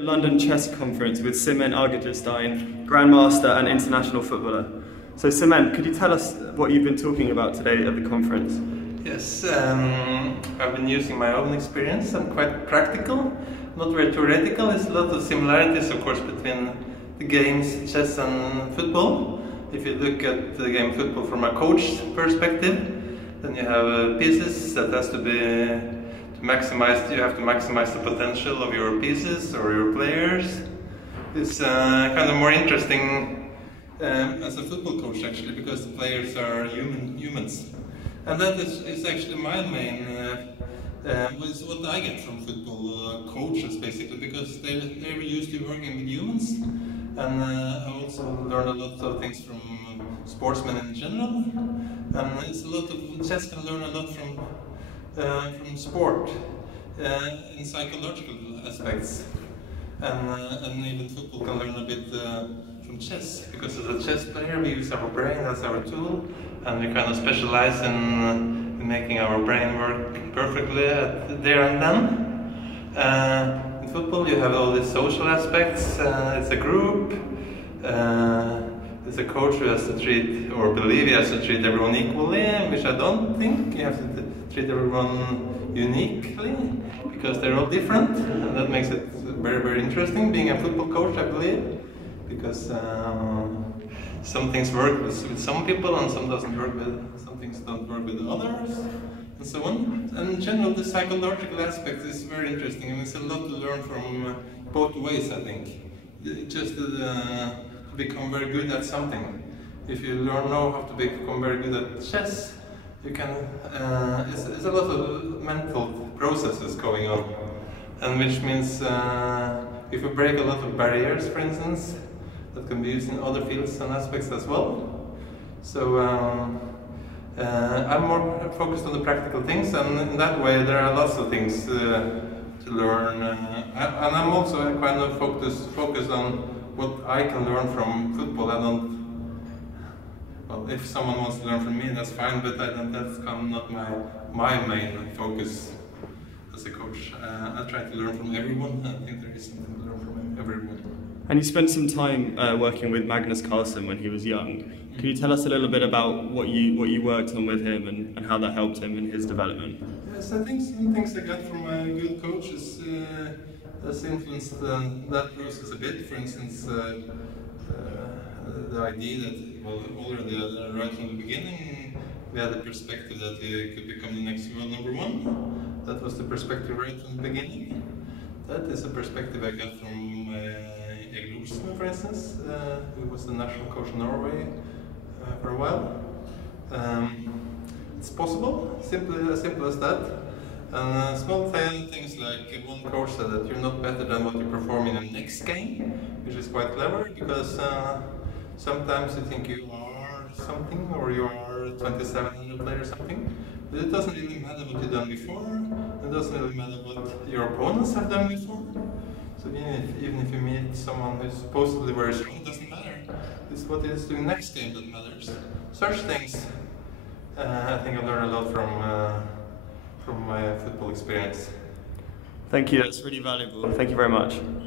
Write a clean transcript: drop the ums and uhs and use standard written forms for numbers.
London Chess Conference with Simen Agdestein, Grandmaster and international footballer. So Simen, could you tell us what you've been talking about today at the conference? Yes, I've been using my own experience. I'm quite practical, not very theoretical. There's a lot of similarities, of course, between the games chess and football. If you look at the game football from a coach perspective, then you have pieces that has to be maximized. You have to maximize the potential of your pieces or your players. It's kind of more interesting as a football coach, actually, because the players are humans. And that is actually my main, is what I get from football coaches, basically, because they're used to working with humans. And I also learned a lot of things from sportsmen in general. And it's a lot of, chess can learn a lot from sport in psychological aspects. And even football can learn a bit from chess, because as a chess player we use our brain as our tool, and we kind of specialize in making our brain work perfectly there and then. In football you have all these social aspects, it's a group, there's a coach who has to treat, or believe he has to treat everyone equally, which I don't think. You have to treat everyone uniquely, because they're all different, and that makes it very, very interesting being a football coach, I believe, because some things work with some people and some things don't work with others, and so on. And in general, the psychological aspect is very interesting, and it's a lot to learn from both ways, I think. Just to become very good at something. If you know how to become very good at chess, you can, it's a lot of mental processes going on, and which means if you break a lot of barriers, for instance, that can be used in other fields and aspects as well. So I'm more focused on the practical things, and in that way there are lots of things to learn. And I'm also kind of focused on what I can learn from football. I don't. Well, if someone wants to learn from me, that's fine, but that's kind of not my main focus as a coach. I try to learn from everyone. I think there is something to learn from everyone. And you spent some time working with Magnus Carlsen when he was young. Can you tell us a little bit about what you worked on with him and how that helped him in his development? Yes, I think some things I got from a good coach has influenced that process a bit. For instance, the idea that, well, already right from the beginning, we had the perspective that he could become the next world #1. That was the perspective right from the beginning. That is a perspective I got from for instance, who was the national coach in Norway for a while. It's possible, as simple as that. And small things like one coach said that you're not better than what you perform in the next game, which is quite clever, because sometimes you think you are something, or you are a 2700 player or something, but it doesn't really matter what you've done before. It doesn't really matter what your opponents have done before. So even if you meet someone who's supposedly very strong, it doesn't matter. It's what he's doing next game that matters. Such things, I think I learned a lot from my football experience. Thank you, that's really valuable. Thank you very much.